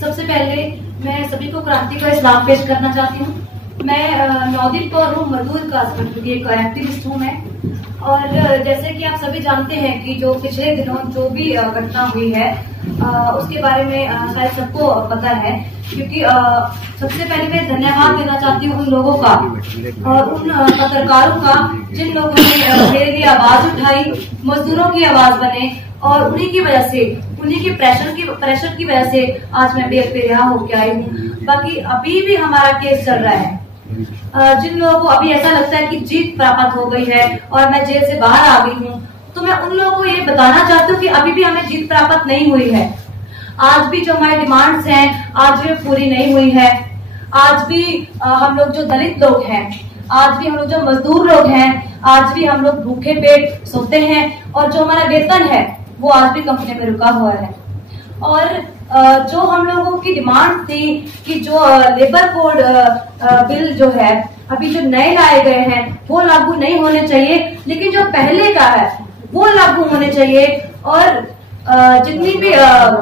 सबसे पहले मैं सभी को क्रांति का सलाम पेश करना चाहती हूँ। मैं नौदीप कौर हूँ, मजदूर कास्ट पार्टी की एक एक्टिविस्ट हूँ मैं। और जैसे कि आप सभी जानते हैं कि जो पिछले दिनों जो भी घटना हुई है उसके बारे में शायद सबको पता है, क्योंकि सबसे पहले मैं धन्यवाद देना चाहती हूँ उन लोगों का और उन पत्रकारों का जिन लोगों ने मेरे लिए आवाज उठाई, मजदूरों की आवाज बने और उन्हीं की वजह से, उन्हीं के प्रेशर की वजह से आज मैं बेल पे रिहा होकर आई हूँ। बाकी अभी भी हमारा केस चल रहा है। जिन लोगों को अभी ऐसा लगता है कि जीत प्राप्त हो गई है और मैं जेल से बाहर आ गई हूँ, तो मैं उन लोगों को ये बताना चाहती हूँ कि अभी भी हमें जीत प्राप्त नहीं हुई है। आज भी जो हमारी डिमांड्स हैं आज भी पूरी नहीं हुई है। आज भी हम लोग जो दलित लोग हैं, आज भी हम लोग जो मजदूर लोग हैं, आज भी हम लोग भूखे पेट सोते हैं और जो हमारा वेतन है वो आज भी कंपनी में रुका हुआ है। और जो हम लोगों की डिमांड थी कि जो लेबर कोड बिल जो है अभी जो नए लाए गए हैं वो लागू नहीं होने चाहिए, लेकिन जो पहले का है वो लागू होने चाहिए। और जितनी भी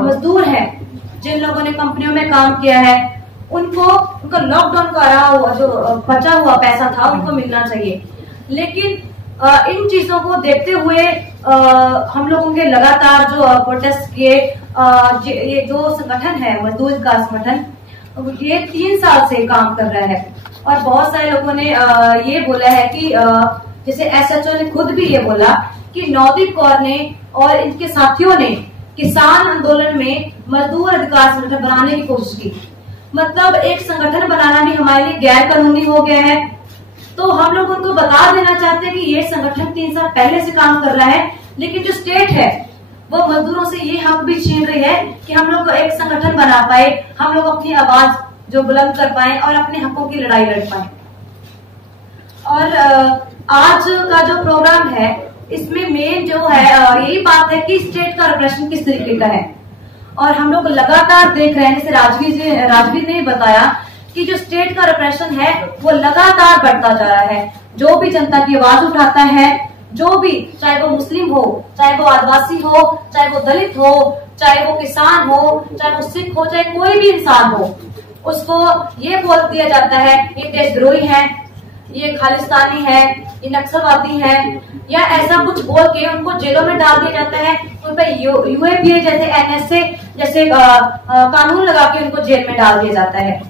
मजदूर हैं, जिन लोगों ने कंपनियों में काम किया है, उनका लॉकडाउन का रहा हुआ जो बचा हुआ पैसा था उनको मिलना चाहिए। लेकिन इन चीजों को देखते हुए हम लोगों के लगातार जो प्रोटेस्ट किए, ये जो संगठन है मजदूर का संगठन, ये 3 साल से काम कर रहा है। और बहुत सारे लोगों ने ये बोला है कि जैसे एसएचओ ने खुद भी ये बोला कि नौदीप कौर ने और इनके साथियों ने किसान आंदोलन में मजदूर अधिकार संगठन बनाने की कोशिश की। मतलब एक संगठन बनाना भी हमारे लिए गैर कानूनी हो गया है। तो हम लोग उनको बता देना चाहते हैं कि ये संगठन 3 साल पहले से काम कर रहा है, लेकिन जो स्टेट है वो मजदूरों से ये हक भी छीन रही है कि हम लोग एक संगठन बना पाए, हम लोग अपनी आवाज जो बुलंद कर पाए और अपने हकों की लड़ाई लड़ पाए। और आज का जो प्रोग्राम है इसमें मेन जो है यही बात है कि स्टेट का रिप्रेशन किस तरीके का है। और हम लोग लगातार देख रहे हैं, जैसे राजवीर ने बताया कि जो स्टेट का रिप्रेशन है वो लगातार बढ़ता जा रहा है। जो भी जनता की आवाज उठाता है, जो भी, चाहे वो मुस्लिम हो, चाहे वो आदिवासी हो, चाहे वो दलित हो, चाहे वो किसान हो, चाहे वो सिख हो, चाहे कोई भी इंसान हो, उसको ये बोल दिया जाता है ये देशद्रोही है, ये खालिस्तानी है, ये नक्सलवादी है, या ऐसा कुछ बोल के उनको जेलों में डाल दिया जाता है। उन पर यूएपीए जैसे एनएसए जैसे कानून लगा के उनको जेल में डाल दिया जाता है।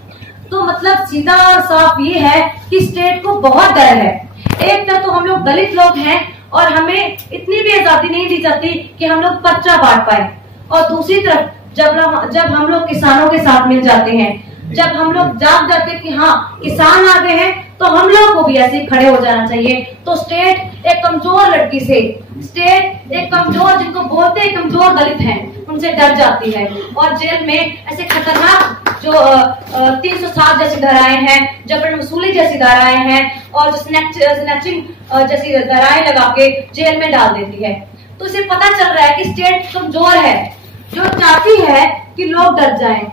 तो मतलब सीधा और साफ ये है कि स्टेट को बहुत डर है। एक तरफ तो हम लोग दलित लोग हैं और हमें इतनी भी आजादी नहीं दी जाती कि हम लोग पर्चा बांट पाए, और दूसरी तरफ जब हम लोग किसानों के साथ मिल जाते हैं, जब हम लोग जाग जाते हैं कि हाँ किसान आ गए हैं, तो हम लोग को भी ऐसे खड़े हो जाना चाहिए। तो स्टेट एक कमजोर लड़की से, स्टेट एक कमजोर, जिनको बोलते हैं कमजोर दलित हैं, उनसे डर जाती है। और जेल में ऐसे खतरनाक जो 307 जैसी धाराएं हैं, जबरन वसूली जैसी धाराएं हैं और स्नैचिंग जैसी धाराएं लगा के जेल में डाल देती है। तो इसे पता चल रहा है कि स्टेट कमजोर है, जो चाहती है कि लोग डर जाएं।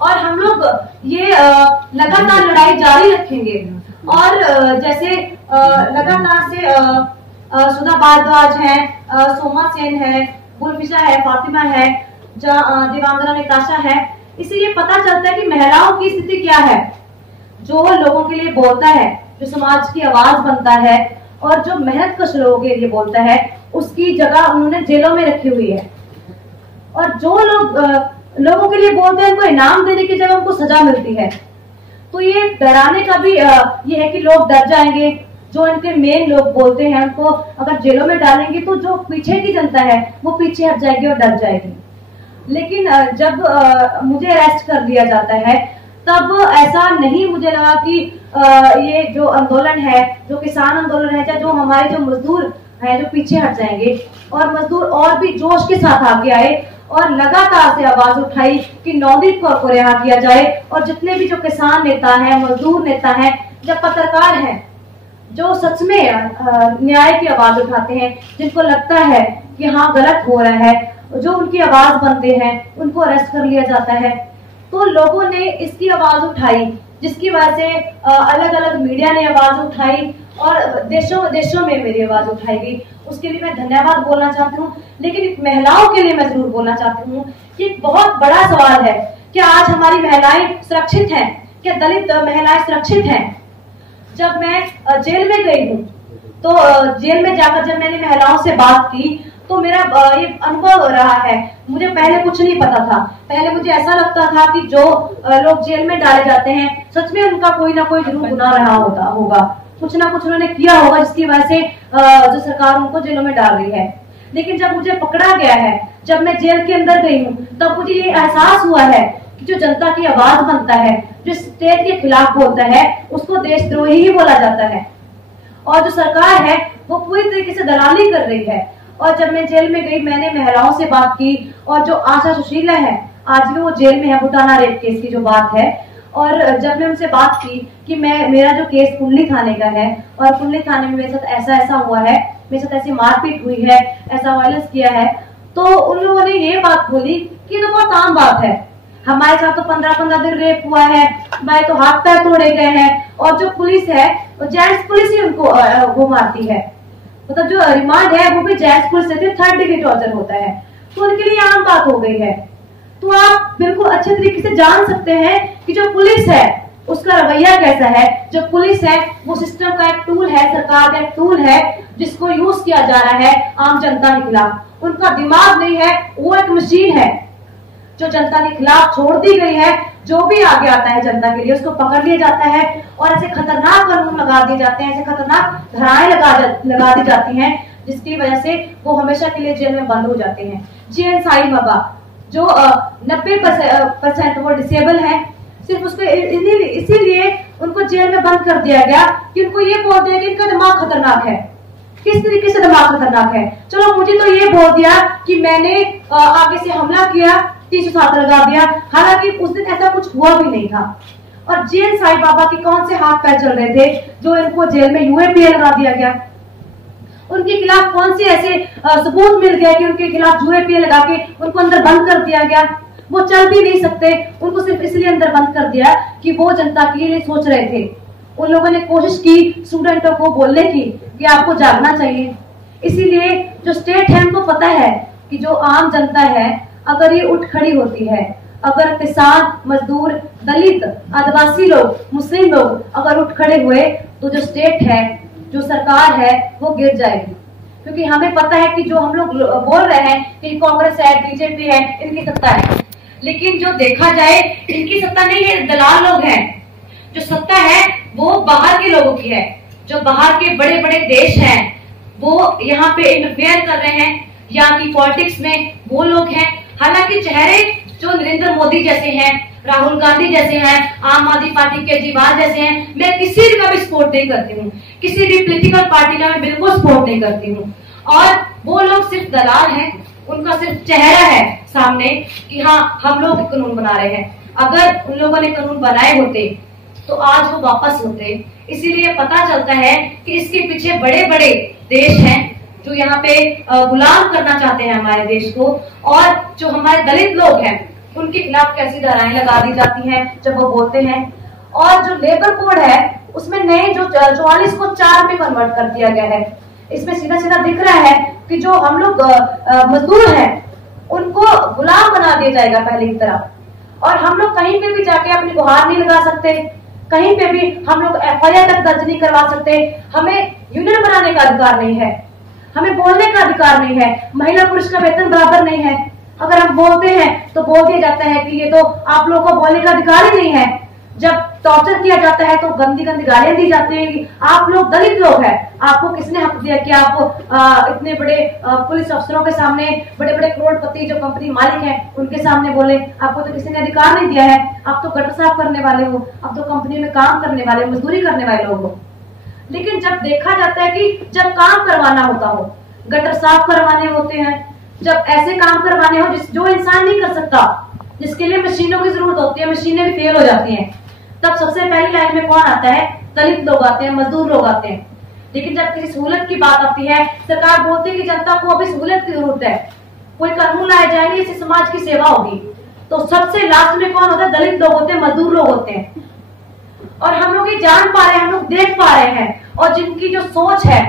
और हम लोग ये लगातार लड़ाई जारी रखेंगे। और जैसे लगातार से सुधा भारद्वाज है, सोमा सेन है, गुलफिशा है, फातिमा है, दिवांगना निताशा है, इससे ये पता चलता है कि महिलाओं की स्थिति क्या है। जो लोगों के लिए बोलता है, जो समाज की आवाज बनता है और जो मेहनत कश लोगों के लिए बोलता है, उसकी जगह उन्होंने जेलों में रखी हुई है। और जो लोग लोगों के लिए बोलते हैं, उनको इनाम देने की जगह उनको सजा मिलती है। तो ये डराने का भी ये है कि लोग डर जाएंगे। जो इनके मेन लोग बोलते हैं उनको अगर जेलों में डालेंगे तो जो पीछे की जनता है वो पीछे हट जाएगी और डर जाएगी। लेकिन जब मुझे अरेस्ट कर लिया जाता है तब ऐसा नहीं मुझे लगा कि ये जो आंदोलन है, जो किसान आंदोलन है, चाहे जो हमारे जो मजदूर हैं, जो पीछे हट जाएंगे। और मजदूर और भी जोश के साथ आगे आए और लगातार से आवाज उठाई कि नौदीप कौर को रिहा किया जाए। और जितने भी जो किसान नेता हैं, मजदूर नेता हैं, जब पत्रकार हैं, जो सच में न्याय की आवाज उठाते हैं, जिनको लगता है कि हाँ गलत हो रहा है, जो उनकी आवाज बनते हैं, उनको अरेस्ट कर लिया जाता है। तो लोगों ने इसकी आवाज उठाई, जिसकी वजह से अलग अलग मीडिया ने आवाज उठाई और देशों में मेरी आवाज उठाई गई। उसके लिए मैं धन्यवाद बोलना चाहती हूँ। लेकिन महिलाओं के लिए मैं जरूर बोलना चाहती हूँ कि बहुत बड़ा सवाल है क्या आज हमारी महिलाएं सुरक्षित हैं? क्या दलित महिलाएं सुरक्षित हैं? जब मैं जेल में गई हूँ तो जेल में जाकर जब मैंने महिलाओं से बात की तो मेरा ये अनुभव रहा है। मुझे पहले कुछ नहीं पता था। पहले मुझे ऐसा लगता था कि जो लोग जेल में डाले जाते हैं सच में उनका कोई ना कोई जरूर गुनाह रहा होगा, कुछ ना कुछ उन्होंने किया होगा जिसकी वजह से जो सरकार उनको जेलों में डाल रही है। लेकिन जब मुझे पकड़ा गया है, जब मैं जेल के अंदर गई हूँ, तब मुझे ये एहसास हुआ है कि जो जनता की आवाज बनता है, जो स्टेट के खिलाफ बोलता है, उसको देशद्रोही ही बोला जाता है। और जो सरकार है वो पूरी तरीके से दलाली कर रही है। और जब मैं जेल में गई, मैंने महिलाओं से बात की, और जो आशा सुशीला है आज भी वो जेल में है, बुटाना रेप केस की जो बात है। और जब मैं उनसे बात की कि मेरा जो केस कुंडली थाने का है और कुंडली थाने में मेरे साथ ऐसा ऐसा हुआ है, मेरे साथ ऐसी मारपीट हुई है, ऐसा वायलेंस किया है, तो उन लोगों ने ये बात बोली कि तो बहुत आम बात है, हमारे साथ तो 15-15 दिन रेप हुआ है, हमारे तो हाथ पैर तोड़े गए हैं, और जो पुलिस है वो जेंट्स पुलिस ही उनको वो मारती है, मतलब जो रिमांड है वो भी जेंट्स पुलिस से 3rd डिग्री टॉर्चर होता है, तो उनके लिए आम बात हो गई है। तो आप बिल्कुल अच्छे तरीके से जान सकते हैं कि जो पुलिस है उसका रवैया कैसा है। जो पुलिस है वो सिस्टम का एक टूल है, सरकार का एक टूल है जिसको यूज किया जा रहा है आम जनता के खिलाफ। उनका दिमाग नहीं है, वो एक मशीन है जो जनता के खिलाफ छोड़ दी गई है। जो भी आगे आता है जनता के लिए उसको पकड़ लिया जाता है और ऐसे खतरनाक कानून लगा दिए जाते हैं, ऐसे खतरनाक धाराएं लगा दी जाती हैं जिसकी वजह से वो हमेशा के लिए जेल में बंद हो जाते हैं। जीएन साईं बाबा जो 90% वो डिसेबल है, सिर्फ उसको इसीलिए उनको जेल में बंद कर दिया गया कि उनको ये बोल दिया कि इनका दिमाग खतरनाक है। किस तरीके से दिमाग खतरनाक है? चलो मुझे तो ये बोल दिया कि मैंने आगे से हमला किया, 307 लगा दिया, हालांकि उस दिन ऐसा कुछ हुआ भी नहीं था। और जीएन साईं बाबा के कौन से हाथ पैर चल रहे थे जो इनको जेल में यूएपीए लगा दिया गया? उनके खिलाफ कौन से ऐसे सबूत मिल गए कि उनके खिलाफ यूएपीए लगा के उनको अंदर बंद कर दिया गया? वो चल भी नहीं सकते, उनको सिर्फ इसलिए अंदर बंद कर दिया कि वो जनता के लिए सोच रहे थे। उन लोगों ने कोशिश की स्टूडेंटों को बोलने की कि आपको जागना चाहिए। इसीलिए जो स्टेट है उनको पता है कि जो आम जनता है अगर ये उठ खड़ी होती है, अगर किसान, मजदूर, दलित, आदिवासी लोग, मुस्लिम लोग अगर उठ खड़े हुए तो जो स्टेट है, जो सरकार है वो गिर जाएगी। क्योंकि हमें पता है कि जो हम लोग बोल रहे हैं कि कांग्रेस है, बीजेपी है, इनकी सत्ता है, लेकिन जो देखा जाए इनकी सत्ता नहीं है, दलाल लोग हैं। जो सत्ता है वो बाहर के लोगों की है। जो बाहर के बड़े बड़े देश हैं वो यहाँ पे इंटरफेयर कर रहे हैं, यहाँ की पॉलिटिक्स में वो लोग हैं। हालांकि चेहरे जो नरेंद्र मोदी जैसे हैं, राहुल गांधी जैसे हैं, आम आदमी पार्टी केजरीवाल जैसे हैं, मैं किसी का भी सपोर्ट नहीं करती हूँ, किसी भी पॉलिटिकल पार्टी का मैं बिल्कुल सपोर्ट नहीं करती हूँ। और वो लोग सिर्फ दलाल हैं, उनका सिर्फ चेहरा है सामने कि हाँ हम लोग कानून बना रहे हैं। अगर उन लोगों ने कानून बनाए होते तो आज वो वापस होते। इसीलिए पता चलता है कि इसके पीछे बड़े बड़े देश हैं जो यहाँ पे गुलाम करना चाहते हैं हमारे देश को। और जो हमारे दलित लोग हैं उनके खिलाफ कैसी धाराएं लगा दी जाती हैं जब वो बोलते हैं। और जो लेबर कोड है उसमें नए जो 44 को 4 में कन्वर्ट कर दिया गया है। इसमें सीधा सीधा दिख रहा है कि जो हम लोग मजदूर हैं उनको गुलाम बना दिया जाएगा पहले की तरह। और हम लोग कहीं पे भी जाके अपनी गुहार नहीं लगा सकते, कहीं पे भी हम लोग एफआईआर तक दर्ज नहीं करवा सकते, हमें यूनियन बनाने का अधिकार नहीं है, हमें बोलने का अधिकार नहीं है, महिला पुरुष का वेतन बराबर नहीं है। अगर हम बोलते हैं तो बोल दिया जाता है कि ये तो आप लोगों को बोलने का अधिकार ही नहीं है। जब टॉर्चर किया जाता है तो गंदी गंदी गालियां दी जाती हैं कि आप लोग दलित लोग हैं, आपको किसने हक दिया कि आप इतने बड़े पुलिस अफसरों के सामने, बड़े बड़े करोड़पति जो कंपनी मालिक हैं उनके सामने बोले? आपको तो किसी ने अधिकार नहीं दिया है। आप तो गटर साफ करने वाले हो, आप तो कंपनी में काम करने वाले, मजदूरी करने वाले लोग हो। लेकिन जब देखा जाता है कि जब काम करवाना होता हो, गटर साफ करवाने होते हैं, जब ऐसे काम करवाने हो जो इंसान नहीं कर सकता, जिसके लिए मशीनों की जरूरत होती है, मशीनें भी फेल हो जाती हैं, तब सबसे पहली लाइन में कौन आता है? दलित लोग आते हैं, मजदूर लोग आते हैं। लेकिन जब किसी सहूलत की बात आती है, सरकार बोलती है कि जनता को अभी सहूलत की जरूरत है, कोई कानून लाए जाएंगे, इससे समाज की सेवा होगी, तो सबसे लास्ट में कौन होता है? दलित लोग होते हैं, मजदूर लोग होते हैं। और हम लोग ये जान पा रहे हैं, हम लोग देख पा रहे हैं, और जिनकी जो सोच है,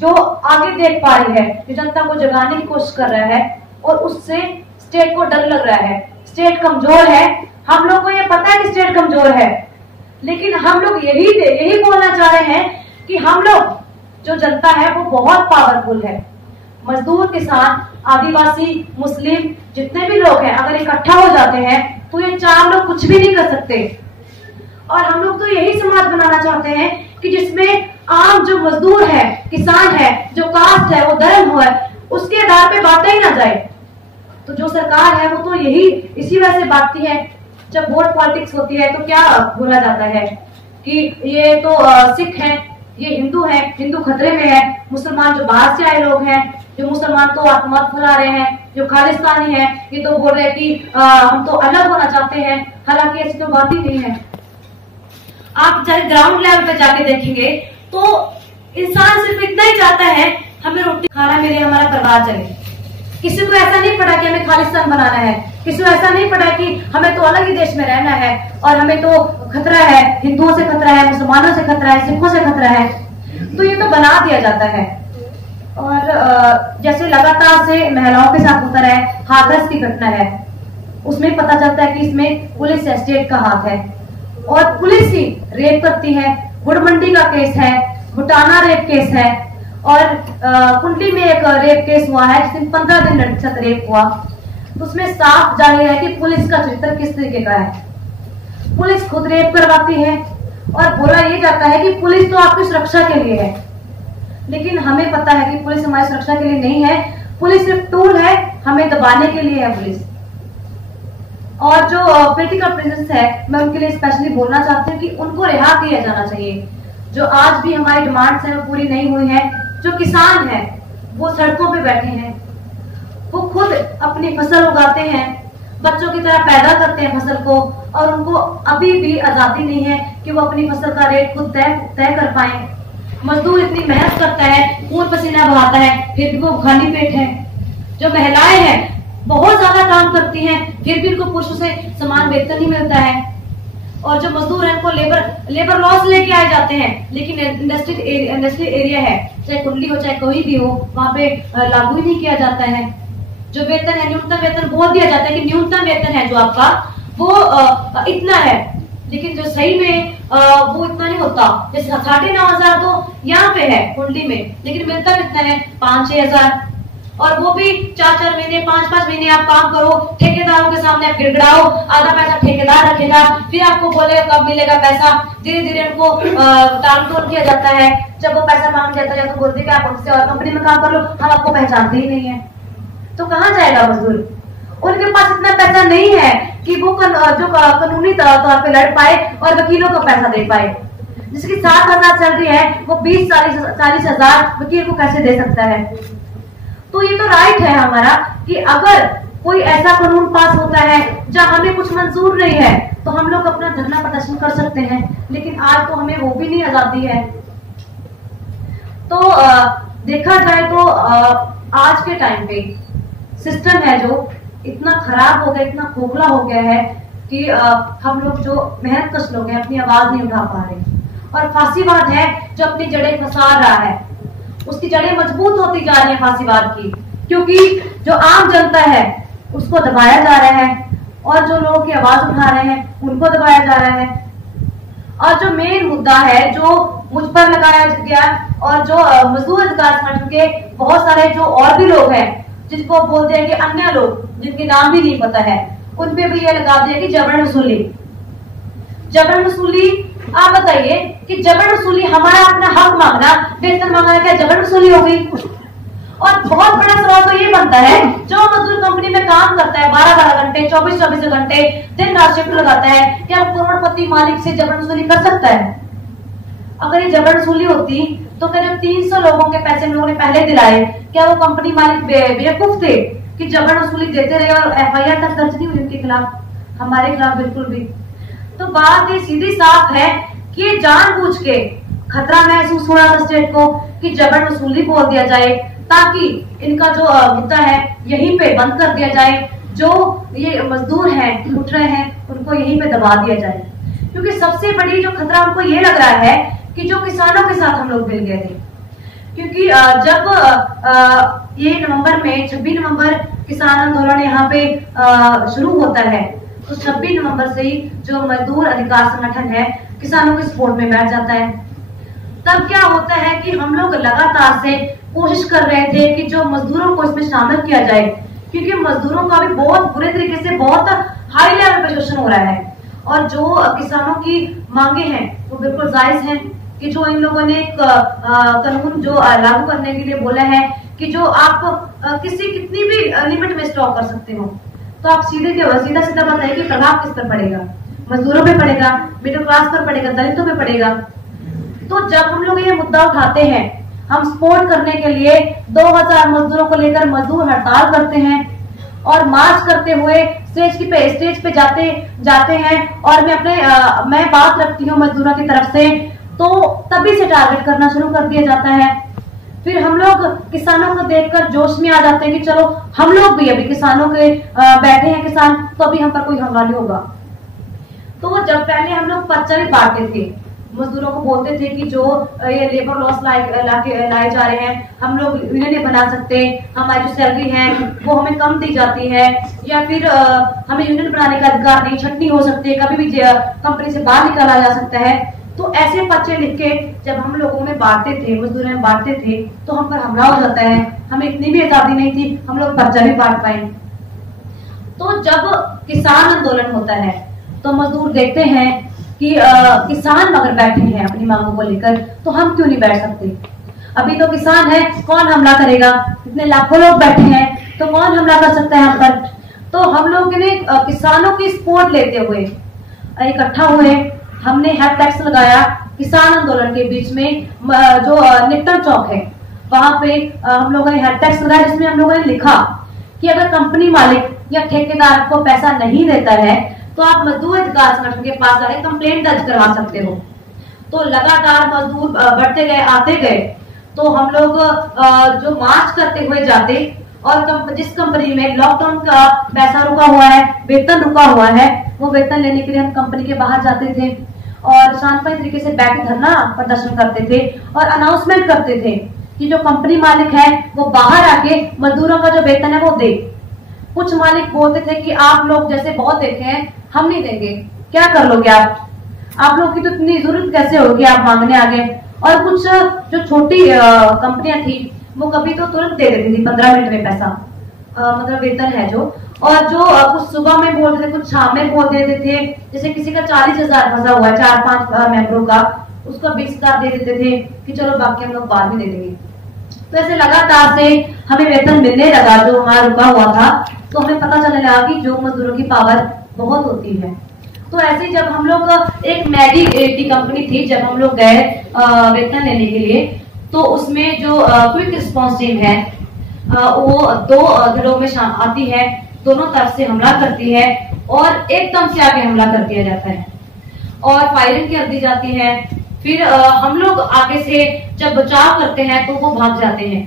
जो आगे देख पा रही है, जो जनता को जगाने की कोशिश कर रहा है, और उससे स्टेट को डर लग रहा है, स्टेट कमजोर है, हम लोग को ये पता है कि स्टेट कमजोर है, लेकिन हम लोग यही बोलना चाह रहे हैं कि हम लोग जो जनता है वो बहुत पावरफुल है। मजदूर, किसान, आदिवासी, मुस्लिम जितने भी लोग हैं अगर इकट्ठा हो जाते हैं तो ये चार लोग कुछ भी नहीं कर सकते। और हम लोग तो यही समाज बनाना चाहते हैं कि जिसमें आम जो मजदूर है, किसान है, जो कास्ट है, वो धर्म है, उसके आधार पे बांटा ही ना जाए। तो जो सरकार है वो तो यही इसी वजह से बांटती है। जब वोट पॉलिटिक्स होती है तो क्या बोला जाता है कि ये तो सिख हैं, ये हिंदू हैं, हिंदू खतरे में है, मुसलमान जो बाहर से आए लोग हैं, जो मुसलमान तो आतंकवाद फैला रहे हैं, जो खालिस्तानी है, ये तो बोल रहे हैं कि हम तो अलग होना चाहते हैं। हालांकि ऐसी तो बात ही नहीं है। आप चाहे ग्राउंड लेवल पे जाके देखेंगे तो इंसान सिर्फ इतना ही चाहता है हमें रोटी खाना मिले, हमारा परिवार चले। किसी को ऐसा नहीं पड़ा कि हमें खालिस्तान बनाना है, किसी को ऐसा नहीं पड़ा कि हमें तो अलग ही देश में रहना है और हमें तो खतरा है, हिंदुओं से खतरा है, मुसलमानों से खतरा है, सिखों से खतरा है। तो ये तो बना दिया जाता है। और जैसे लगातार से महिलाओं के साथ होता है, हाथरस की घटना है, उसमें पता चलता है कि इसमें पुलिस स्टेट का हाथ है और पुलिस ही रेप करती है। गुड़ मंडी का केस है, बुटाना रेप केस है और कुंडली में एक रेप केस हुआ है जिसमें 15 दिन लड़की साथ रेप हुआ। तो उसमें साफ जाहिर है कि पुलिस का चरित्र किस तरीके का है। पुलिस खुद रेप करवाती है और बोला ये जाता है कि पुलिस तो आपकी सुरक्षा के लिए है, लेकिन हमें पता है कि पुलिस हमारी सुरक्षा के लिए नहीं है। पुलिस सिर्फ टूल है, हमें दबाने के लिए है पुलिस। और जो पॉलिटिकल प्रिजनर्स है, मैं उनके लिए स्पेशली बोलना चाहती हूँ कि उनको रिहा किया जाना चाहिए। जो आज भी हमारी डिमांड्स हैं वो पूरी नहीं हुई है। जो किसान है वो सड़कों पे बैठे हैं, वो खुद अपनी फसल उगाते हैं, बच्चों की तरह पैदा करते हैं फसल को, और उनको अभी भी आजादी नहीं है कि वो अपनी फसल का रेट खुद तय कर पाए। मजदूर इतनी मेहनत करता है, खून पसीना बहाता है, फिर भी वो खाली पेट है। जो महिलाएं हैं बहुत ज्यादा काम करती हैं, फिर भी उनको पुरुषों से समान वेतन नहीं मिलता है। और जो मजदूर हैं उनको लेबर लॉस लेके आए जाते हैं, लेकिन इंडस्ट्रियल एरिया है, चाहे कुंडली हो चाहे कोई भी हो, वहां पे लागू ही नहीं किया जाता है। जो वेतन है, न्यूनतम वेतन बोल दिया जाता है कि न्यूनतम वेतन है जो आपका वो इतना है, लेकिन जो सही में वो इतना नहीं होता। जैसे 9,500 तो यहाँ पे है कुंडली में, लेकिन मिलता कितना है 5-6 हजार। और वो भी 4-4 महीने 5-5 महीने आप काम करो, ठेकेदारों के सामने आप गिड़गिड़ाओ, आधा पैसा ठेकेदार रखेगा, फिर आपको बोलेगा कब मिलेगा पैसा। धीरे धीरे उनको टालमटोल किया जाता है। जब वो पैसा मांग जाता है तो बोलते कि आप किसी और कंपनी में काम कर लो, हम आपको पहचानते ही नहीं है। तो कहाँ जाएगा मजदूर? उनके पास इतना पैसा नहीं है कि वो जो कानूनी तौर पे लड़ पाए और वकीलों को पैसा दे पाए। जिसकी 7,000 सैलरी है वो 20-40 हजार वकील को कैसे दे सकता है? तो ये तो राइट है हमारा कि अगर कोई ऐसा कानून पास होता है जहां हमें कुछ मंजूर नहीं है तो हम लोग अपना धरना प्रदर्शन कर सकते हैं, लेकिन आज तो हमें वो भी नहीं आजादी है। तो देखा जाए तो आज के टाइम पे सिस्टम है जो इतना खराब हो गया, इतना खोखला हो गया है कि हम लोग जो मेहनत कश लोग हैं अपनी आवाज नहीं उठा पा रहे। और फांसीवाद है जो अपनी जड़ें फंसा रहा है, उसकी जड़ें मजबूत होती जा रही है फांसीवाद की, क्योंकि जो आम जनता है उसको दबाया जा रहा है और जो लोगों की आवाज उठा रहे हैं उनको दबाया जा रहा है। और जो मेन मुद्दा है जो मुझ पर लगाया गया, और जो मजदूर अधिकार संगठन के बहुत सारे जो और भी लोग हैं जिनको बोलते हैं कि अन्य लोग जिनके नाम भी नहीं पता है, उन पे भी ये लगा दिया कि जबरन वसूली। जबरन वसूली, आप बताइए कि जबरन वसूली, हमारा अपना हक मांगना, वेतन मांगना क्या जबरन वसूली हो गई? और बहुत बड़ा सवाल तो ये बनता है, जो मजदूर कंपनी में काम करता है 12-12 घंटे, 24-24 घंटे दिन रात शिफ्ट लगाता है, क्या करोड़पति मालिक से जबरन वसूली कर सकता है? अगर ये जबरन वसूली होती तो क्या जो 300 लोगों के पैसे हम लोगों ने पहले दिलाए, क्या वो कंपनी मालिक बेवकूफ थे कि जबरन वसूली देते रहे और FIR तक दर्ज नहीं हुई उनके खिलाफ, हमारे खिलाफ बिल्कुल भी? तो बात ये सीधी साफ है कि ये जानबूझ के खतरा महसूस हो रहा था स्टेट को कि जबरन वसूली बोल दिया जाए, ताकि इनका जो मुद्दा है यहीं पे बंद कर दिया जाए। जो ये मजदूर हैं उठ रहे हैं उनको यहीं पे दबा दिया जाए, क्योंकि सबसे बड़ी जो खतरा उनको ये लग रहा है कि जो किसानों के साथ हम लोग मिल गए थे, क्योंकि जब ये नवंबर में 26 नवंबर किसान आंदोलन यहाँ पे शुरू होता है, तो 26 नवंबर से ही जो मजदूर अधिकार संगठन है किसानों के सपोर्ट में बैठ जाता है। तब क्या होता है कि हम लोग लगातार से कोशिश कर रहे थे कि जो मजदूरों को इसमें शामिल किया जाए, क्योंकि मजदूरों का भी बहुत बुरे तरीके से बहुत हाई लेवल पे शोषण हो रहा है। और जो किसानों की मांगे हैं वो बिल्कुल जायज हैं कि जो इन लोगों ने कानून जो लागू करने के लिए बोला है कि जो आप कितनी भी लिमिट में स्टॉक कर सकते हो, तो आप सीधा सीधा बताइए कि प्रभाव किस पर पड़ेगा? मजदूरों पे पड़ेगा, मिडिल क्लास पर पड़ेगा, दलितों पे पड़ेगा। तो जब हम लोग ये मुद्दा उठाते हैं, हम सपोर्ट करने के लिए 2000 मजदूरों को लेकर मजदूर हड़ताल करते हैं और मार्च करते हुए स्टेज पे जाते हैं और मैं बात रखती हूँ मजदूरों की तरफ से, तो तभी से टारगेट करना शुरू कर दिया जाता है। फिर हम लोग किसानों को देखकर जोश में आ जाते हैं कि चलो हम लोग भी अभी किसानों के बैठे हैं किसान, तो अभी हम पर कोई हमला नहीं होगा। तो जब पहले हम लोग पर्चा भी बांटते थे, मजदूरों को बोलते थे कि जो ये लेबर लॉस लाए जा रहे हैं, हम लोग यूनियन नहीं बना सकते, हमारी जो सैलरी है वो हमें कम दी जाती है, या फिर हमें यूनियन बनाने का अधिकार नहीं, छटनी हो सकती है, कभी भी कंपनी से बाहर निकाला जा सकता है। तो ऐसे पर्चे लिख के जब हम लोगों में बांटते थे, मजदूरों में बांटते थे, तो हम पर हमला हो जाता है। हमें इतनी भी आजादी नहीं थी हम लोग पर्चा भी बांट पाए। तो जब किसान आंदोलन होता है तो मजदूर देखते हैं कि किसान अगर बैठे हैं अपनी मांगों को लेकर, तो हम क्यों नहीं बैठ सकते? अभी तो किसान है, कौन हमला करेगा? इतने लाखों लोग बैठे हैं तो कौन हमला कर सकता है हम पर? तो हम लोगों ने किसानों की सपोर्ट लेते हुए इकट्ठा हुए, हमने हेल्प डेस्क लगाया किसान आंदोलन के बीच में, जो निकटन चौक है वहां पे हम लोगों ने हेल्प डेस्क लगाया, जिसमें हम लोगों ने लिखा कि अगर कंपनी मालिक या ठेकेदार को पैसा नहीं देता है तो आप मजदूर अधिकार संगठन के पास जाकर कंप्लेंट दर्ज करवा सकते हो। तो लगातार मजदूर बढ़ते गए, आते गए, तो हम लोग जो मार्च करते हुए जाते, और जिस कंपनी में लॉकडाउन का पैसा रुका हुआ है, वेतन रुका हुआ है, वो वेतन लेने के लिए हम कंपनी के बाहर जाते थे और शांतिपूर्ण तरीके से बैठ धरना प्रदर्शन करते थे और अनाउंसमेंट करते थे कि जो कंपनी मालिक है वो बाहर आके मजदूरों का जो वेतन है वो दे। कुछ मालिक बोलते थे कि आप लोग जैसे बहुत देखे हैं, हम नहीं देंगे, क्या कर लोगे आप लोग की तो इतनी जरूरत कैसे होगी आप मांगने आगे। और कुछ जो छोटी कंपनियां थी वो कभी तो तुरंत दे देती थी 15 मिनट में पैसा, मतलब वेतन है जो, और जो कुछ सुबह में बोलते थे, कुछ शाम में बोल देते थे। जैसे किसी का 40,000 फंसा हुआ है 4-5 मेंबरों का, उसको 20,000 दे देते थे कि चलो बाकी हम लोग बाद में दे देंगे। तो ऐसे लगातार से हमें वेतन मिलने लगा जो हमारा रुका हुआ था, तो हमें पता चलने लगा कि जो मजदूरों की पावर बहुत होती है। तो ऐसे जब हम लोग एक मैगी की कंपनी थी, जब हम लोग गए वेतन लेने के लिए, तो उसमें जो क्विक रिस्पॉन्स टीम है वो 2 गिरोह में आती है, दोनों तरफ से हमला करती है और एकदम से आगे हमला कर दिया जाता है और फायरिंग कर दी जाती है। फिर हम लोग आगे से जब बचाव करते हैं तो वो भाग जाते हैं।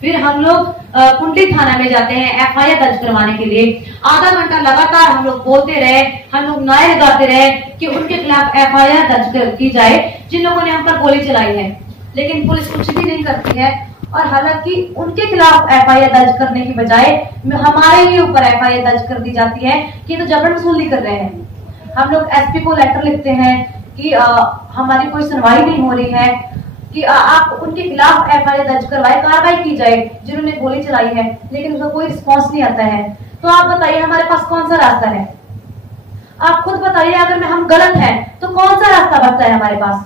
फिर हम लोग कुंडली थाना में जाते हैं FIR दर्ज करवाने के लिए। आधा घंटा लगातार हम लोग बोलते रहे, हम लोग नारे लगाते रहे कि उनके खिलाफ FIR दर्ज की जाए जिन लोगों ने हम पर गोली चलाई है, लेकिन पुलिस कुछ भी नहीं करती है। और हालांकि उनके खिलाफ FIR दर्ज करने की बजाय हमारे ही ऊपर FIR दर्ज कर दी जाती है कि तो जबरन वसूली कर रहे हैं। हम लोग SP को लेटर लिखते हैं कि हमारी कोई सुनवाई नहीं हो रही है, कि आप उनके खिलाफ FIR दर्ज करवाए, कार्रवाई की जाए जिन्होंने गोली चलाई है, लेकिन उसका कोई रिस्पॉन्स नहीं आता है। तो आप बताइए हमारे पास कौन सा रास्ता है? आप खुद बताइए, अगर हम गलत हैं तो कौन सा रास्ता बचता है हमारे पास?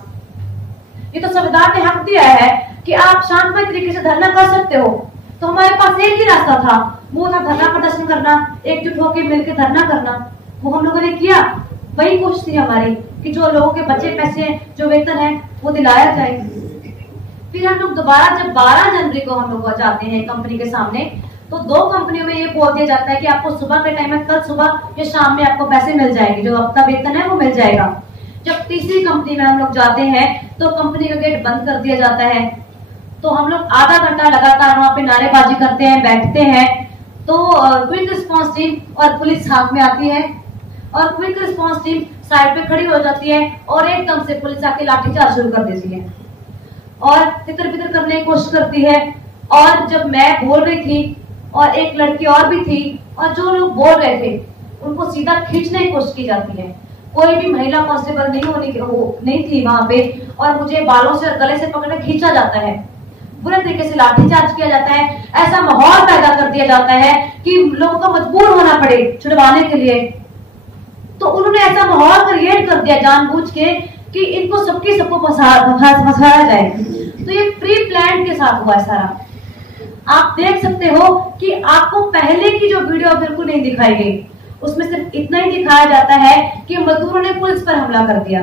ये तो संविधान ने हक दिया है कि आप शांतिपूर्ण तरीके से धरना कर सकते हो, तो हमारे पास एक ही रास्ता था, वो था धरना प्रदर्शन करना, एकजुट होकर मिलकर धरना करना। वो हम लोगों ने किया, वही कोशिश थी हमारी कि जो लोगों के बचे पैसे, जो वेतन है वो दिलाया जाए। फिर हम लोग दोबारा जब 12 जनवरी को हम लोग जाते हैं कंपनी के सामने, तो 2 कंपनियों में ये बोल दिया जाता है कि आपको सुबह के टाइम में, कल सुबह या शाम में आपको पैसे मिल जाएंगे, जो आपका वेतन है वो मिल जाएगा। जब तीसरी कंपनी में हम लोग जाते हैं तो कंपनी का गेट बंद कर दिया जाता है। तो हम लोग आधा घंटा लगातार वहां पे नारेबाजी करते हैं, बैठते हैं। तो क्विक रिस्पॉन्स टीम और पुलिस हाथ में आती है और क्विक रिस्पॉन्स टीम साइड पे खड़ी हो जाती है और एकदम से पुलिस आके लाठीचार्ज शुरू कर देती है। और तितर बितर करने की कोशिश करती है। और जब मैं बोल रही थी और एक लड़की और भी थी और जो लोग बोल रहे थे उनको सीधा खींचने की कोशिश की जाती है। कोई भी महिला कांस्टेबल नहीं थी वहां पे और मुझे बालों से और गले से पकड़ खींचा जाता है, बुरे तरीके से लाठीचार्ज किया जाता है। ऐसा माहौल पैदा कर दिया जाता है कि लोगों को मजबूर होना पड़े छुड़वाने के लिए। तो उन्होंने ऐसा माहौल क्रिएट कर दिया जानबूझ के कि इनको सबको फंसाया जाए। तो ये प्री प्लान के साथ हुआ है सारा। आप देख सकते हो कि आपको पहले की जो वीडियो बिल्कुल नहीं दिखाई गई, उसमें सिर्फ इतना ही दिखाया जाता है कि मजदूरों ने पुलिस पर हमला कर दिया।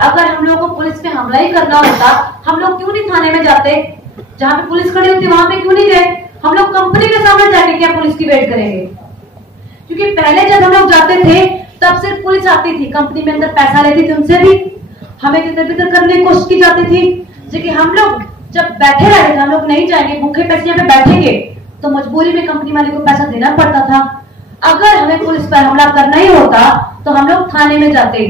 अगर हम लोगों को पुलिस पे हमला ही करना होता, हम लोग क्यों नहीं थाने में जाते? जहाँ पे पुलिस खड़ी होती वहां पे क्यों नहीं गए? हम लोग कंपनी के सामने जाके क्या पुलिस की वेट करेंगे? क्योंकि पहले जब हम लोग जाते थे तब सिर्फ पुलिस आती थी, कंपनी में अंदर पैसा लेती थी, उनसे भी हमें तितर बितर करने की कोशिश की जाती थी। जबकि हम लोग जब बैठे रहते थे, हम लोग नहीं जाएंगे, भूखे पैसे यहाँ पे बैठेंगे, तो मजबूरी में कंपनी वाले को पैसा देना पड़ता था। अगर हमें पुलिस पर हमला करना ही होता तो हम लोग थाने में जाते,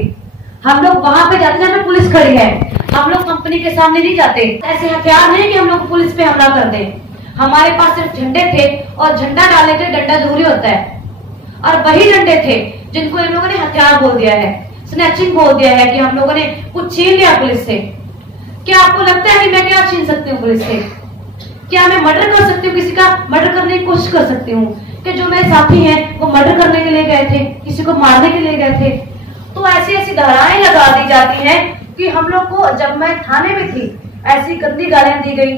हम लोग वहां पे जाते जहाँ पे पुलिस खड़ी है। हम लोग कंपनी के सामने नहीं जाते। ऐसे हथियार नहीं कि हम लोग पुलिस पे हमला कर दें। हमारे पास सिर्फ झंडे थे और झंडा डालने के लिए डंडा जरूरी होता है, और वही डंडे थे जिनको इन लोगों ने हथियार बोल दिया है, स्नैचिंग बोल दिया है कि हम लोगों ने कुछ छीन लिया पुलिस से। क्या आपको लगता है कि मैं क्या छीन सकती हूँ पुलिस से? क्या मैं मर्डर कर सकती हूँ? किसी का मर्डर करने की कोशिश कर सकती हूँ? कि जो मेरे साथी हैं वो मर्डर करने के लिए गए थे, किसी को मारने के लिए गए थे? तो ऐसी ऐसी धाराएं लगा दी जाती हैं कि हम लोग को, जब मैं थाने में थी, ऐसी गंदी गालियां दी गई।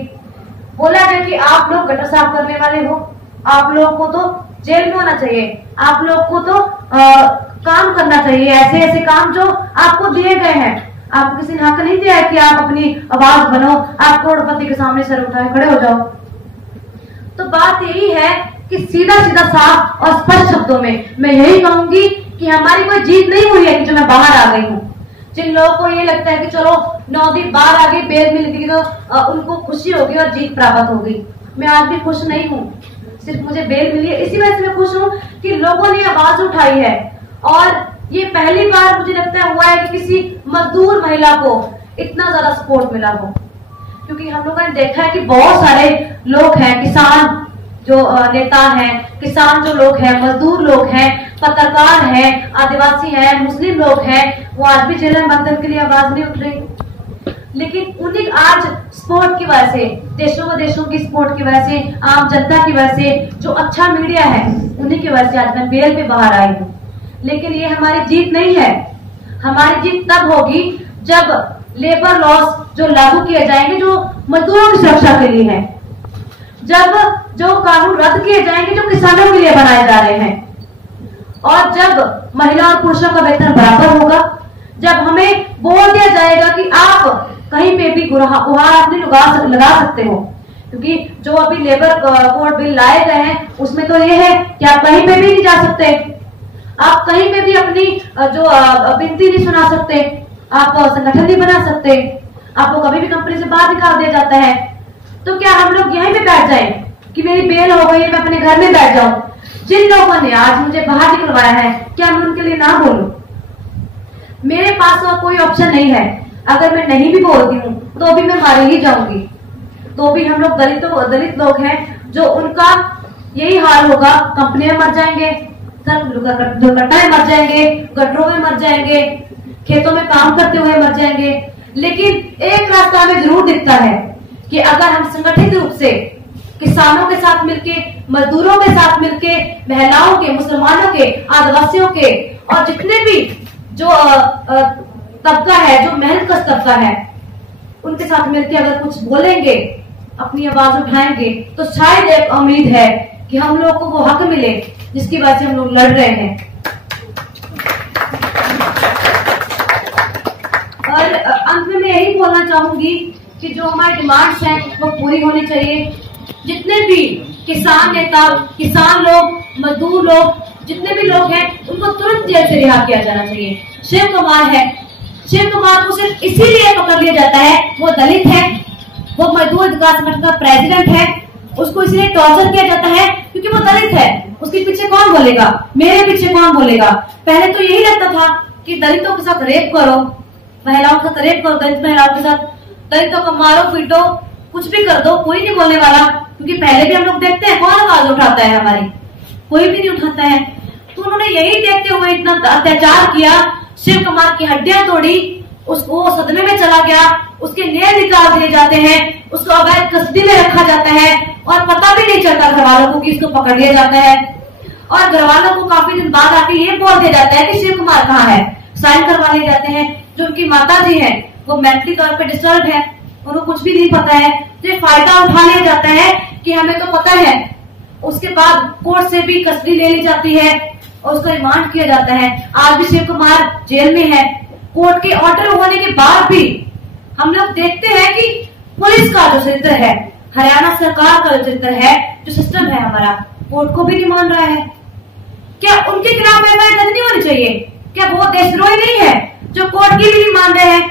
बोला गया कि आप लोग गटर साफ करने वाले हो, आप लोगों को तो जेल में होना चाहिए, आप लोग को तो काम करना चाहिए, ऐसे ऐसे काम जो आपको दिए गए हैं। आपको किसी ने हक नहीं दिया है कि आप अपनी आवाज बनो, आप करोड़पति के सामने सर उठाए खड़े हो जाओ। तो बात यही है कि सीधा सीधा साफ और स्पष्ट शब्दों में मैं यही कहूंगी कि हमारी कोई जीत नहीं हुई है कि जो मैं बाहर आ गई हूँ। जिन लोगों को ये लगता है कि चलो नौदीप बाहर आ गई, बेल मिल गई, तो उनको खुशी होगी और जीत प्राप्त हो गई। मैं आज भी खुश नहीं हूँ, सिर्फ मुझे बेल मिली है, इसी वजह से मैं खुश हूँ कि लोगों ने आवाज उठाई है। और ये पहली बार मुझे लगता है हुआ है कि किसी मजदूर महिला को इतना ज्यादा सपोर्ट मिला हो। क्योंकि हम लोगों ने देखा है कि बहुत सारे लोग हैं, किसान जो नेता हैं, किसान जो लोग हैं, मजदूर लोग हैं, पत्रकार हैं, आदिवासी हैं, मुस्लिम लोग हैं, वो आज भी जेल में बंद के लिए आवाज नहीं उठ रही। लेकिन उन्हीं आज सपोर्ट की वजह से, देशों की सपोर्ट की वजह से, आम जनता की वजह से, जो अच्छा मीडिया है उन्हीं की वजह से आज मैं बेल पे बाहर आई हूँ। लेकिन ये हमारी जीत नहीं है। हमारी जीत तब होगी जब लेबर लॉस जो लागू किए जाएंगे, जो मजदूरों की सुरक्षा के लिए है, जब जो कानून रद्द किए जाएंगे जो किसानों के लिए बनाए जा रहे हैं, और जब महिला और पुरुषों का वेतन बराबर होगा, जब हमें बोल दिया जाएगा कि आप कहीं पे भी गुहार अपनी लगा सकते हो। क्योंकि जो अभी लेबर कोड बिल लाए गए हैं उसमें तो ये है कि आप कहीं पे भी नहीं जा सकते, आप कहीं पे भी अपनी जो विनती नहीं सुना सकते, आप संगठन नहीं बना सकते, आपको कभी भी कंपनी से बाहर निकाल दिया जाता है। तो क्या हम लोग यहीं पे बैठ जाएं कि मेरी बेल हो गई, मैं अपने घर में बैठ जाऊं? जिन लोगों ने आज मुझे बाहर निकलवाया है, क्या मैं उनके लिए ना बोलूं? मेरे पास और कोई ऑप्शन नहीं है। अगर मैं नहीं भी बोलती हूँ तो भी मैं मारी ही जाऊंगी। तो भी हम लोग दलित लोग हैं जो उनका यही हाल होगा, कंपनी में मर जाएंगे, दुर्घटना में मर जाएंगे, गटरों में मर जाएंगे, खेतों में काम करते हुए मर जाएंगे। लेकिन एक रास्ता हमें जरूर दिखता है कि अगर हम संगठित रूप से किसानों के साथ मिलके, मजदूरों के साथ मिलके, महिलाओं के, मुसलमानों के, आदिवासियों के और जितने भी जो तबका है, जो मेहनत का तबका है, उनके साथ मिलके अगर कुछ बोलेंगे, अपनी आवाज उठाएंगे, तो शायद एक उम्मीद है कि हम लोग को वो हक मिले जिसकी वजह से हम लोग लड़ रहे हैं। और अंत में मैं यही बोलना चाहूंगी कि जो हमारी डिमांड्स हैं वो पूरी होनी चाहिए। जितने भी किसान नेता, किसान लोग, मजदूर लोग, जितने भी लोग हैं, उनको तुरंत जेल से रिहा किया जाना चाहिए। शिव कुमार है, शिव कुमार को सिर्फ इसीलिए पकड़ लिया जाता है, वो दलित है, वो मजदूर अधिकार संगठन का प्रेसिडेंट है, उसको इसलिए टॉर्चर किया जाता है क्योंकि वो दलित है। उसके पीछे कौन बोलेगा? मेरे पीछे कौन बोलेगा? पहले तो यही लगता था कि दलितों के साथ रेप करो, महिलाओं के साथ रेप करो, दलित महिलाओं के साथ, दलितों को मारो पीटो, कुछ भी कर दो, कोई नहीं बोलने वाला, क्योंकि पहले भी हम लोग देखते हैं कौन आवाज उठाता है हमारी, कोई भी नहीं उठाता है। तो उन्होंने यही देखते हुए इतना अत्याचार किया, शिव कुमार की हड्डियां तोड़ी, उसको सदमे में चला गया, उसके नेल निकाल दिए जाते हैं, उसको अवैध कस्टडी में रखा जाता है और पता भी नहीं चलता घर वालों को कि इसको पकड़ लिया जाता है। और घर वालों को काफी दिन बाद आके ये बोल दिया जाता है कि शिव कुमार कहाँ है, साइन करवा लिए जाते हैं। जो उनकी माता जी है वो मेंटली तौर पर डिस्टर्ब है, उनको कुछ भी नहीं पता है, तो ये फायदा उठा लिया जाता है कि हमें तो पता है। उसके बाद कोर्ट से भी कस्टडी ले ली जाती है और उसका रिमांड किया जाता है। आज भी शिव कुमार जेल में है। कोर्ट के ऑर्डर होने के बाद भी हम लोग देखते हैं कि पुलिस का जो चरित्र है, हरियाणा सरकार का जो चरित्र है, जो सिस्टम है हमारा, कोर्ट को भी नहीं मान रहा है। क्या उनके खिलाफ एफआईआर दर्ज नहीं होनी चाहिए? क्या वो देशद्रोही नहीं है जो कोर्ट की भी नहीं मान रहे हैं?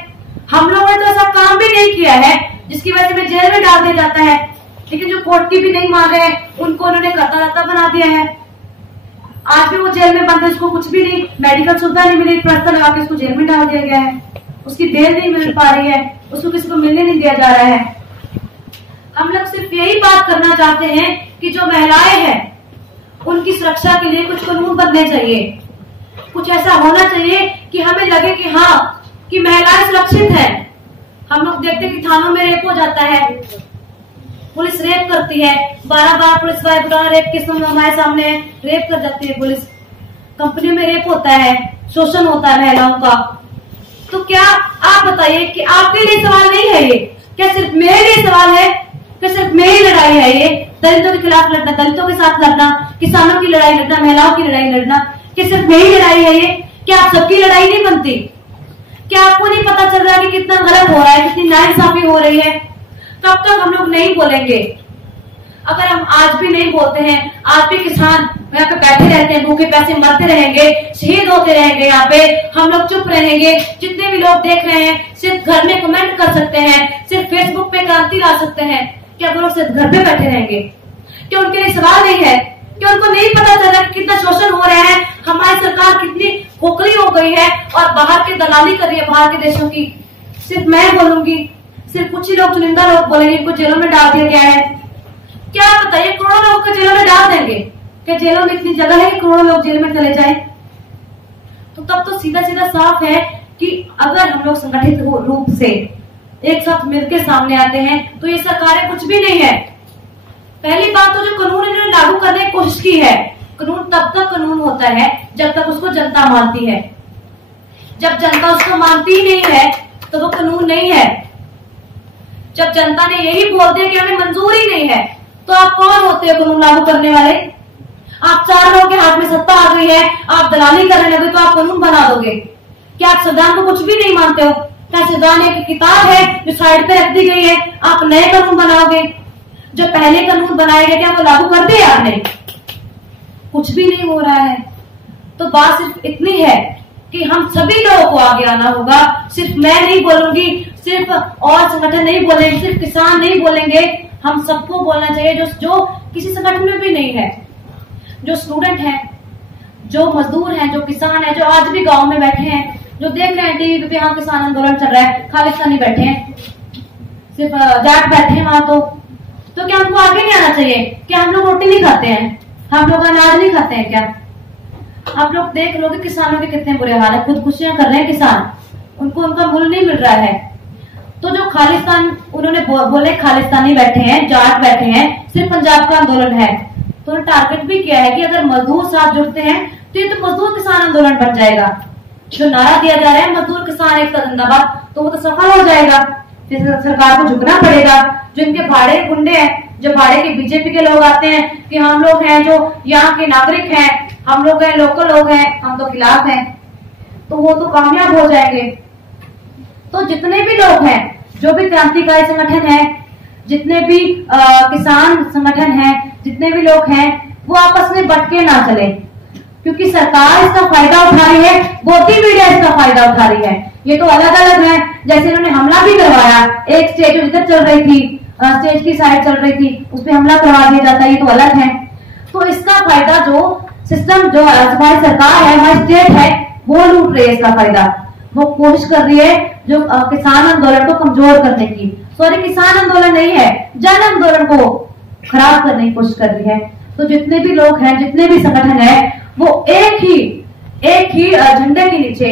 हम लोगों ने तो ऐसा काम भी नहीं किया है जिसकी वजह से हमें जेल में डाल दिया जाता है, लेकिन जो कोर्ट की भी नहीं मान रहे हैं उनको उन्होंने करता बना दिया है। आज भी वो जेल में बंद है, उसको कुछ भी नहीं, मेडिकल सुविधा नहीं मिली, प्रस्ताव लगा के उसको जेल में डाल दिया गया है, उसकी बेल नहीं मिल पा रही है, उसको किसी को मिलने नहीं दिया जा रहा है। हम लोग सिर्फ यही बात करना चाहते हैं कि जो महिलाएं हैं उनकी सुरक्षा के लिए कुछ कानून बनने चाहिए, कुछ ऐसा होना चाहिए कि हमें लगे कि हाँ कि महिलाएं सुरक्षित है। हम लोग देखते हैं कि थानों में रेप हो जाता है, पुलिस रेप करती है, 12 पुलिस वाले रेप के समय हमारे सामने रेप कर जाती है पुलिस, कंपनी में रेप होता है, शोषण होता है महिलाओं का। तो क्या आप बताइए कि आपके लिए सवाल नहीं है ये? क्या सिर्फ मेरे लिए सवाल है? क्या सिर्फ मेरी लड़ाई है ये? दलितों के खिलाफ लड़ना, दलितों के साथ लड़ना, किसानों की लड़ाई लड़ना, महिलाओं की लड़ाई लड़ना, क्या सिर्फ मेरी लड़ाई है ये? क्या आप सबकी लड़ाई नहीं बनती? क्या आपको नहीं पता चल रहा है कि कितना गलत हो रहा है, कितनी नाइंसाफी हो रही है? कब तक हम लोग नहीं बोलेंगे? अगर हम आज भी नहीं बोलते हैं, आज भी किसान यहाँ पे बैठे रहते हैं, भूखे पैसे मरते रहेंगे, शहीद होते रहेंगे, यहाँ पे हम लोग चुप रहेंगे। जितने भी लोग देख रहे हैं सिर्फ घर में कमेंट कर सकते हैं, सिर्फ फेसबुक पे क्रांति ला सकते हैं, क्या वो लोग सिर्फ घर पे बैठे रहेंगे? क्या उनके लिए सवाल नहीं है? क्या उनको नहीं पता चल रहा कि कितना शोषण हो रहा है, हमारी सरकार कितनी खोखली हो गई है और बाहर की दलाली कर रही है बाहर के देशों की? सिर्फ मैं बोलूंगी, सिर्फ कुछ ही लोग, चुनिंदा लोग बोलेंगे, इनको जेलों में डाल दिया गया है। क्या बताइए, करोड़ों लोग को जेलों में डाल देंगे? क्या जेलों में इतनी जगह है कि करोड़ों लोग जेल में चले जाए? तो तब तो सीधा सीधा साफ है कि अगर हम लोग संगठित रूप से एक साथ मिलकर सामने आते हैं तो ये सरकारें कुछ भी नहीं है। पहली बात तो जो कानून इन्होंने लागू करने की कोशिश की है, कानून तब तक कानून होता है जब तक उसको जनता मानती है। जब जनता उसको मानती ही नहीं है तो वो कानून नहीं है। जब जनता ने यही बोल दिया कि हमें मंजूर ही नहीं है, तो आप कौन होते हो कानून लागू करने वाले? आप 4 लोगों के हाथ में सत्ता आ गई है, आप दलाली करने लगे तो आप कानून बना दोगे? क्या आप संविधान को कुछ भी नहीं मानते हो? क्या संविधान एक किताब है जो साइड पे रख दी गई है, आप नए कानून बनाओगे? जो पहले कानून बनाए गए क्या वो लागू कर दिए आपने? कुछ भी नहीं हो रहा है। तो बात सिर्फ इतनी है कि हम सभी लोगों को आगे आना होगा। सिर्फ मैं नहीं बोलूंगी, सिर्फ और संगठन नहीं बोलेंगे, सिर्फ किसान नहीं बोलेंगे, हम सबको बोलना चाहिए जो किसी संगठन में भी नहीं है, जो स्टूडेंट है, जो मजदूर हैं, जो किसान है, जो आज भी गांव में बैठे हैं, जो देख रहे हैं टीवी पे यहाँ किसान आंदोलन चल रहा है, खालिस्तानी बैठे हैं, सिर्फ जाट बैठे हैं वहां। तो क्या हमको आगे नहीं आना चाहिए? क्या हम लोग रोटी नहीं खाते हैं? हम लोग अनाज नहीं खाते हैं क्या? आप लोग देख लोगे किसानों के कितने बुरे हाल है, खुदकुशियां कर रहे हैं किसान, उनको उनका मूल्य नहीं मिल रहा है। तो जो खालिस्तान उन्होंने बोले, खालिस्तानी बैठे हैं, जाट बैठे हैं, सिर्फ पंजाब का आंदोलन है, तो उन्होंने टारगेट भी किया है कि अगर मजदूर साथ जुड़ते हैं तो ये तो मजदूर किसान आंदोलन बन जाएगा। जो नारा दिया जा रहा है मजदूर किसान एकता जिंदाबाद, तो वो तो सफल हो जाएगा। फिर सरकार को झुकना पड़ेगा। जो इनके भाड़े गुंडे हैं, जो भाड़े के बीजेपी के लोग आते हैं कि हम लोग हैं जो यहाँ के नागरिक हैं, हम लोग हैं लोकल लोग हैं, हम तो खिलाफ हैं, तो वो तो कामयाब हो जाएंगे। तो जितने भी लोग हैं, जो भी क्रांतिकारी संगठन है, जितने भी किसान संगठन है, जितने भी लोग हैं, वो आपस में बटके ना चले, क्योंकि सरकार इसका फायदा उठा रही है, गोदी मीडिया इसका फायदा उठा रही है। ये तो अलग अलग है। जैसे इन्होंने हमला भी करवाया, एक स्टेज इधर चल रही थी, स्टेज की साइड चल रही थी, उस पर हमला करवा दिया जाता है, ये तो अलग है। तो इसका फायदा जो सिस्टम, जो हमारी सरकार है, हमारी स्टेट है, वो लूट रही है इसका फायदा। वो कोशिश कर रही है जो किसान आंदोलन को कमजोर करने की, सॉरी किसान आंदोलन नहीं है, जन आंदोलन को खराब करने की कोशिश कर रही है। तो जितने भी लोग हैं, जितने भी संगठन है, वो एक ही झंडे के नीचे,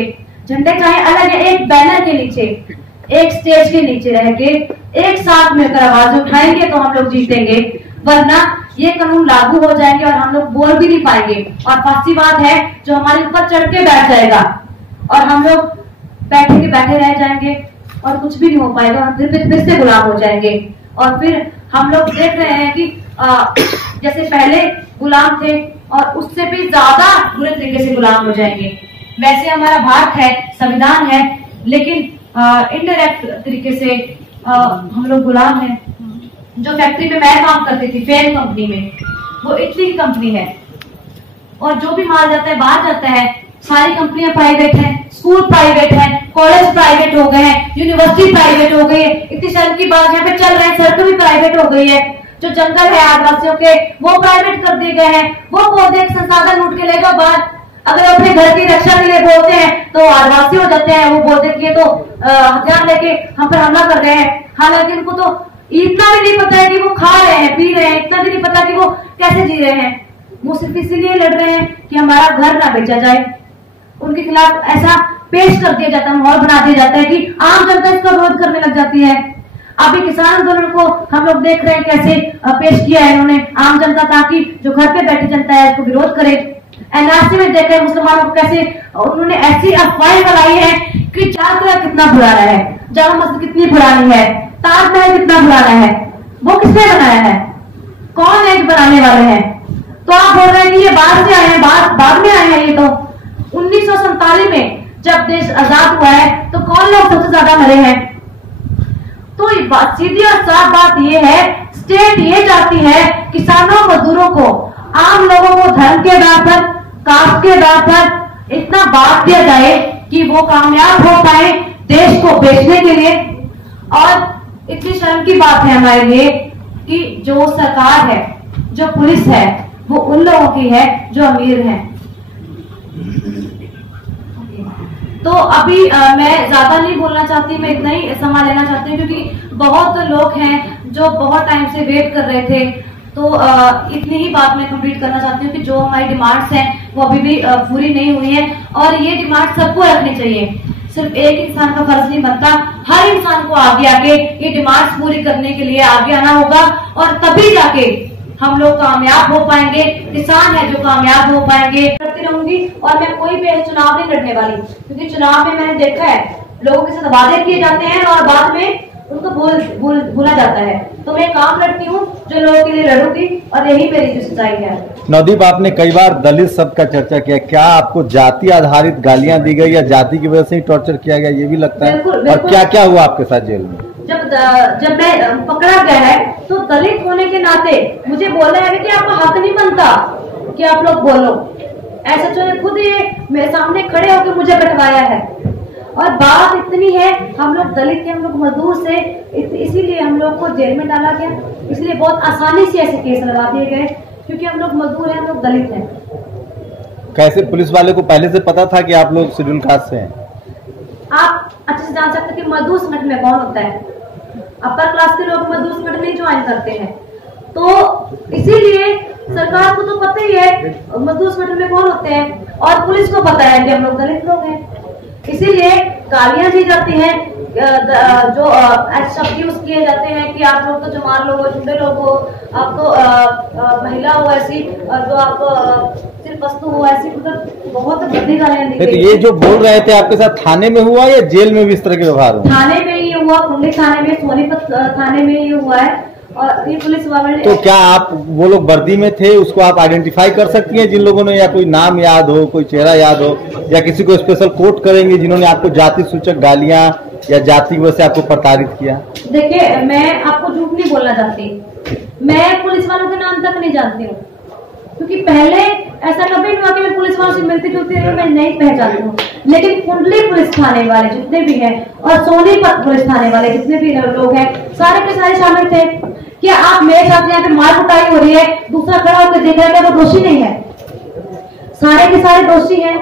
झंडे चाहे अलग है, एक बैनर के नीचे, एक स्टेज के नीचे रह के एक साथ मिलकर आवाज उठाएंगे तो हम लोग जीतेंगे, वरना ये कानून लागू हो जाएंगे और हम लोग बोल भी नहीं पाएंगे। और फांसी बात है जो हमारे ऊपर चढ़ के बैठ जाएगा और हम लोग बैठे रह जाएंगे और कुछ भी नहीं हो पाएगा, हम फिर से गुलाम हो जाएंगे। और फिर हम लोग देख रहे हैं कि जैसे पहले गुलाम थे और उससे भी ज्यादा बुरे तरीके से गुलाम हो जाएंगे। वैसे हमारा भारत है, संविधान है, लेकिन इनडायरेक्ट तरीके से हम लोग गुलाम हैं। जो फैक्ट्री में मैं काम करती थी, फेन कंपनी में, वो इटली की कंपनी है और जो भी माल जाता है बाहर जाता है, सारी कंपनियां प्राइवेट हैं, स्कूल प्राइवेट है, कॉलेज प्राइवेट हो गए हैं, यूनिवर्सिटी प्राइवेट हो गई है। इतनी शर्म की बात यहाँ पे चल रहे हैं, सड़कें भी प्राइवेट हो गई है। जो जंगल है आदिवासियों के वो प्राइवेट कर दिए गए हैं। वो पौधे संसाधन लूट के लेगा बाहर। अगर अपने घर की रक्षा के लिए बोलते हैं तो आदिवासी हो जाते हैं, वो बोलते हैं कि तो हथियार लेके हम पर हमला कर रहे हैं। हालांकि उनको तो इतना भी नहीं पता है कि वो खा रहे हैं, पी रहे हैं, इतना भी नहीं पता कि वो कैसे जी रहे हैं। वो सिर्फ इसीलिए लड़ रहे हैं कि हमारा घर ना बेचा जाए। उनके खिलाफ ऐसा पेश कर दिया जाता है, माहौल बना दिया जाता है कि आम जनता इसका विरोध करने लग जाती है। अभी किसान आंदोलन को हम लोग देख रहे हैं कैसे पेश किया है इन्होंने आम जनता, ताकि जो घर पे बैठी जनता है उसको विरोध करे। एनआरसी में देखा है मुसलमानों को कैसे उन्होंने ऐसी अफवाहें फैलाई है कि चार कितना पुराना है, जामा मस्जिद कितनी पुरानी है, ताजमहल कितना पुराना है, वो किसने बनाया है, कौन है बनाने वाले हैं। तो आप बोल रहे हैं कि ये बाद से आए हैं, बाद में आए हैं। ये तो 1947 में जब देश आजाद हुआ है तो कौन लोग सबसे ज्यादा मरे हैं। तो सीधी और साफ बात ये है, स्टेट ये चाहती है किसानों मजदूरों को, आम लोगों को धर्म के आधार पर, कास्ट के आधार पर इतना बांट दिया जाए कि वो कामयाब हो पाए देश को बेचने के लिए। और इतनी शर्म की बात है हमारे लिए कि जो सरकार है, जो पुलिस है, वो उन लोगों की है जो अमीर हैं। तो अभी मैं ज्यादा नहीं बोलना चाहती, मैं इतना ही समय लेना चाहती हूँ क्योंकि बहुत लोग हैं जो बहुत टाइम से वेट कर रहे थे। तो इतनी ही बात मैं कंप्लीट करना चाहती हूँ कि जो हमारी डिमांड्स हैं वो अभी भी पूरी नहीं हुई है और ये डिमांड सबको रखनी चाहिए। सिर्फ एक इंसान का फर्ज नहीं बनता, हर इंसान को आगे आके ये डिमांड्स पूरी करने के लिए आगे आना होगा और तभी जाके हम लोग कामयाब हो पाएंगे। किसान है जो कामयाब हो पाएंगे। करती रहूंगी और मैं कोई भी चुनाव नहीं लड़ने वाली, क्योंकि चुनाव में मैंने देखा है लोगों के साथ वादे किए जाते हैं और बाद में उनको भूला जाता है। तो मैं काम लड़ती हूँ जो लोगों के लिए लड़ूंगी और यही मेरी जो सच्चाई है। नवदीप, आपने कई बार दलित शब्द का चर्चा किया, क्या आपको जाति आधारित गालियां दी गई या जाति की वजह से ही टॉर्चर किया गया, ये भी लगता है? बिल्कुल। और क्या क्या हुआ आपके साथ जेल में? जब मैं पकड़ा गया है तो दलित होने के नाते मुझे बोला है कि आपका हक नहीं बनता कि आप लोग बोलो। ऐसा जो खुद ये मेरे सामने खड़े होकर मुझे बैठवाया है। और बात इतनी है, हम लोग दलित थे, हम लोग मजदूर से, इसीलिए हम लोग को जेल में डाला गया। इसलिए बहुत आसानी से ऐसे केस लगा दिए गए क्योंकि हम लोग मजदूर हैं, हम लोग दलित हैं। कैसे पुलिस वाले को पहले से पता था कि आप लोग शेड्यूल कास्ट से हैं? आप अच्छे से जान सकते कि मजदूर संगठन में कौन होता है। अपर क्लास के लोग मजदूर संगठन नहीं ज्वाइन करते हैं, तो इसीलिए सरकार को तो पता ही है मजदूर संगठन में कौन होते हैं और पुलिस को पता है कि हम लोग दलित लोग हैं। इसीलिए गालियां दी जाती हैं, जो शब्द यूज किए जाते हैं कि आप लोग तो जमार लोग हो, झुंडे लोग हो, आप तो महिला हो ऐसी, जो आप सिर्फ वस्तु हो ऐसी, मतलब बहुत गंदी गालियां दी गई। तो ये जो बोल रहे थे आपके साथ थाने में हुआ या जेल में भी इस तरह के व्यवहार हुआ? थाने में ये हुआ, कुंडली थाने में, सोनीपत थाने में ये हुआ है। और ये पुलिस वाले, तो क्या आप वो लोग वर्दी में थे, उसको आप आइडेंटिफाई कर सकती हैं जिन लोगों ने, या कोई नाम याद हो, कोई चेहरा याद हो, या किसी को स्पेशल कोट करेंगे जिन्होंने आपको जाति सूचक गालियां या जाति की वजह से आपको प्रताड़ित किया? देखिए, मैं आपको झूठ नहीं बोलना चाहती, मैं पुलिस वालों के नाम तक नहीं जानती हूँ क्योंकि पहले ऐसा कभी नहीं हुआ कि मैं पुलिस वालों से मिलती जुलती रही, मैं नहीं पहचानती हूँ। लेकिन कुंडली पुलिस थाने वाले जितने भी हैं और सोनीपत पुलिस थाने वाले जितने भी लोग हैं, सारे के सारे शामिल थे। क्या आप मेरे साथ यहाँ पे मार कुटाई हो रही है, दूसरा खड़ा होकर देख रहा है, क्या वो दोषी नहीं है? सारे के सारे दोषी हैं।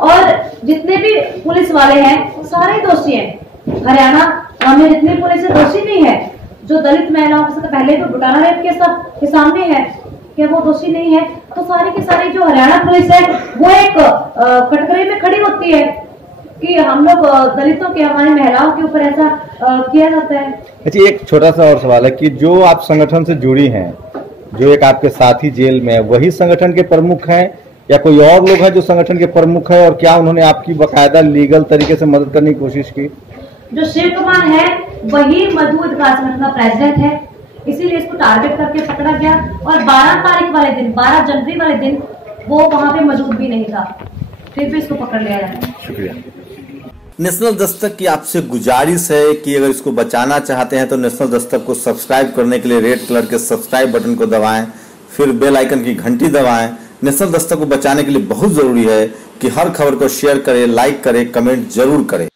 और जितने भी पुलिस वाले हैं वो सारे दोषी हैं। हरियाणा में जितने पुलिस दोषी नहीं है, जो दलित महिलाओं के साथ पहले भी बुटाना रेप के सामने है, क्या वो दोषी नहीं है? तो सारी की सारी जो हरियाणा पुलिस है वो एक कटघरे में खड़ी होती है कि हम लोग दलितों के, हमारी महिलाओं के ऊपर ऐसा किया जाता है। अच्छा, एक छोटा सा और सवाल है कि जो आप संगठन से जुड़ी हैं, जो एक आपके साथी जेल में है, वही संगठन के प्रमुख हैं या कोई और लोग हैं जो संगठन के प्रमुख है, और क्या उन्होंने आपकी बकायदा लीगल तरीके से मदद करने की कोशिश की? जो शिव कुमार है वही मधु विकास संगठन का प्रेसिडेंट है, इसीलिए इसको टारगेट करके पकड़ा गया। और 12 तारीख वाले दिन, 12 जनवरी वाले दिन वो वहां पे मौजूद भी नहीं था, फिर भी इसको पकड़ लिया जाए। शुक्रिया। नेशनल दस्तक की आपसे गुजारिश है कि अगर इसको बचाना चाहते हैं तो नेशनल दस्तक को सब्सक्राइब करने के लिए रेड कलर के सब्सक्राइब बटन को दबाएं, फिर बेल आइकन की घंटी दबाएं। नेशनल दस्तक को बचाने के लिए बहुत जरूरी है कि हर खबर को शेयर करें, लाइक करें, कमेंट जरूर करें।